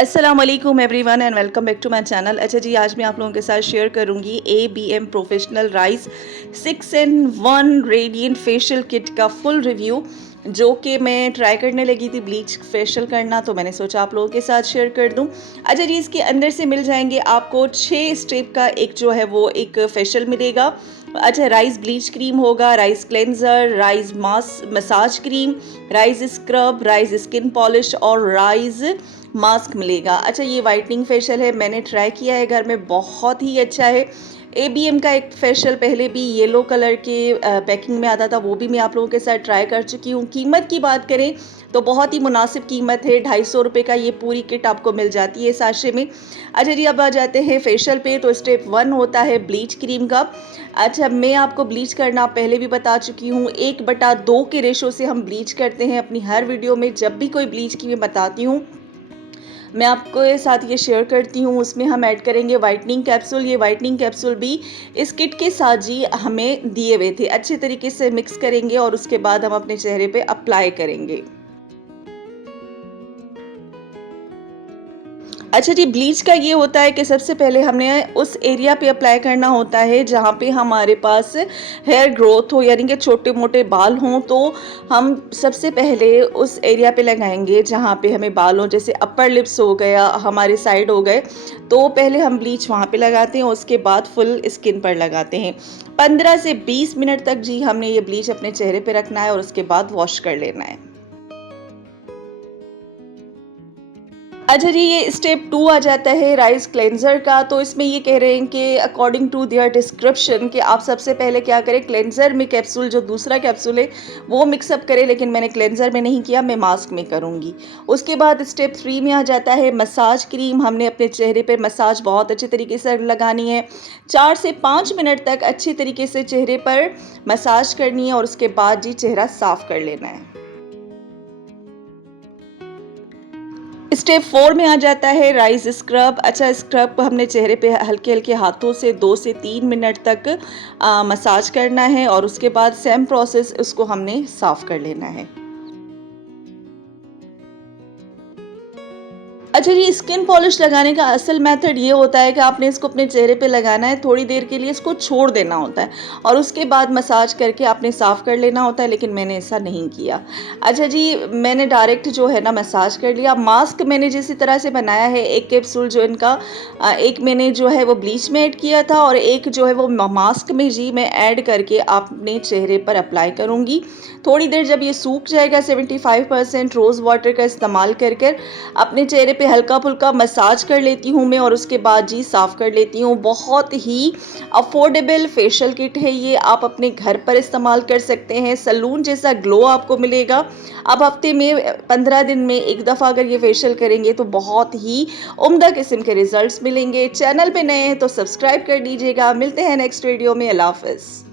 अस्सलामुअलैकुम everyone and welcome back to my channel. अच्छा जी, आज मैं आप लोगों के साथ शेयर करूंगी ABM professional rice 6-in-1 radiant facial kit का फुल रिव्यू, जो कि मैं ट्राई करने लगी थी ब्लीच फेशियल करना, तो मैंने सोचा आप लोगों के साथ शेयर कर दूं। अच्छा जी, इसके अंदर से मिल जाएंगे आपको 6 स्टेप का एक जो है वो एक फेशियल मिलेगा। अच्छा, राइस ब्लीच क्रीम होगा, rice cleanser, rice massage cream, rice scrub, rice skin polish और राइस मास्क मिलेगा। अच्छा, ये वाइटनिंग फेशियल है, मैंने ट्राई किया है घर में, बहुत ही अच्छा है। ABM का एक फेशियल पहले भी येलो कलर के पैकिंग में आता था, वो भी मैं आप लोगों के साथ ट्राई कर चुकी हूँ। कीमत की बात करें तो बहुत ही मुनासिब कीमत है, 250 रुपये का ये पूरी किट आपको मिल जाती है साशे में। अच्छा जी, अब आ जाते हैं फेशियल पे। तो स्टेप 1 होता है ब्लीच क्रीम का। अच्छा, मैं आपको ब्लीच करना पहले भी बता चुकी हूँ, 1/2 के रेशो से हम ब्लीच करते हैं अपनी हर वीडियो में। जब भी कोई ब्लीच की मैं बताती हूँ, मैं आपको ये साथ ये शेयर करती हूँ, उसमें हम ऐड करेंगे वाइटनिंग कैप्सूल। ये वाइटनिंग कैप्सूल भी इस किट के साथ जी हमें दिए हुए थे। अच्छे तरीके से मिक्स करेंगे और उसके बाद हम अपने चेहरे पे अप्लाई करेंगे। अच्छा जी, ब्लीच का ये होता है कि सबसे पहले हमने उस एरिया पे अप्लाई करना होता है जहाँ पे हमारे पास हेयर ग्रोथ हो, यानी कि छोटे मोटे बाल हों। तो हम सबसे पहले उस एरिया पे लगाएंगे जहाँ पे हमें बाल हो, जैसे अपर लिप्स हो गया, हमारे साइड हो गए, तो पहले हम ब्लीच वहाँ पे लगाते हैं, उसके बाद फुल स्किन पर लगाते हैं। 15 से 20 मिनट तक जी हमने ये ब्लीच अपने चेहरे पे रखना है और उसके बाद वॉश कर लेना है। अच्छा जी, ये स्टेप 2 आ जाता है राइस क्लेंजर का। तो इसमें ये कह रहे हैं कि अकॉर्डिंग टू देयर डिस्क्रिप्शन कि आप सबसे पहले क्या करें, क्लेंजर में कैप्सूल, जो दूसरा कैप्सूल है वो मिक्सअप करें, लेकिन मैंने क्लेंजर में नहीं किया, मैं मास्क में करूँगी। उसके बाद स्टेप 3 में आ जाता है मसाज क्रीम। हमने अपने चेहरे पर मसाज बहुत अच्छे तरीके से लगानी है, 4 से 5 मिनट तक अच्छी तरीके से चेहरे पर मसाज करनी है और उसके बाद जी चेहरा साफ़ कर लेना है। स्टेप 4 में आ जाता है राइस स्क्रब। अच्छा, स्क्रब को हमने चेहरे पे हल्के हल्के हाथों से 2 से 3 मिनट तक मसाज करना है और उसके बाद सेम प्रोसेस उसको हमने साफ़ कर लेना है। अच्छा जी, स्किन पॉलिश लगाने का असल मेथड ये होता है कि आपने इसको अपने चेहरे पे लगाना है, थोड़ी देर के लिए इसको छोड़ देना होता है और उसके बाद मसाज करके आपने साफ़ कर लेना होता है, लेकिन मैंने ऐसा नहीं किया। अच्छा जी, मैंने डायरेक्ट जो है ना मसाज कर लिया। मास्क मैंने जिस तरह से बनाया है, एक कैप्सूल जो इनका एक मैंने जो है वो ब्लीच में ऐड किया था और एक जो है वो मास्क में जी मैं ऐड करके अपने चेहरे पर अप्लाई करूँगी। थोड़ी देर जब ये सूख जाएगा, 75% रोज़ वाटर का इस्तेमाल कर कर अपने चेहरे पे हल्का फुल्का मसाज कर लेती हूँ मैं और उसके बाद जी साफ़ कर लेती हूँ। बहुत ही अफोर्डेबल फेशियल किट है ये, आप अपने घर पर इस्तेमाल कर सकते हैं। सैलून जैसा ग्लो आपको मिलेगा। आप हफ्ते में 15 दिन में एक दफ़ा अगर ये फेशियल करेंगे तो बहुत ही उम्दा किस्म के रिजल्ट्स मिलेंगे। चैनल पे नए हैं तो सब्सक्राइब कर दीजिएगा। मिलते हैं नेक्स्ट वीडियो में। अल्लाह हाफ़िज़।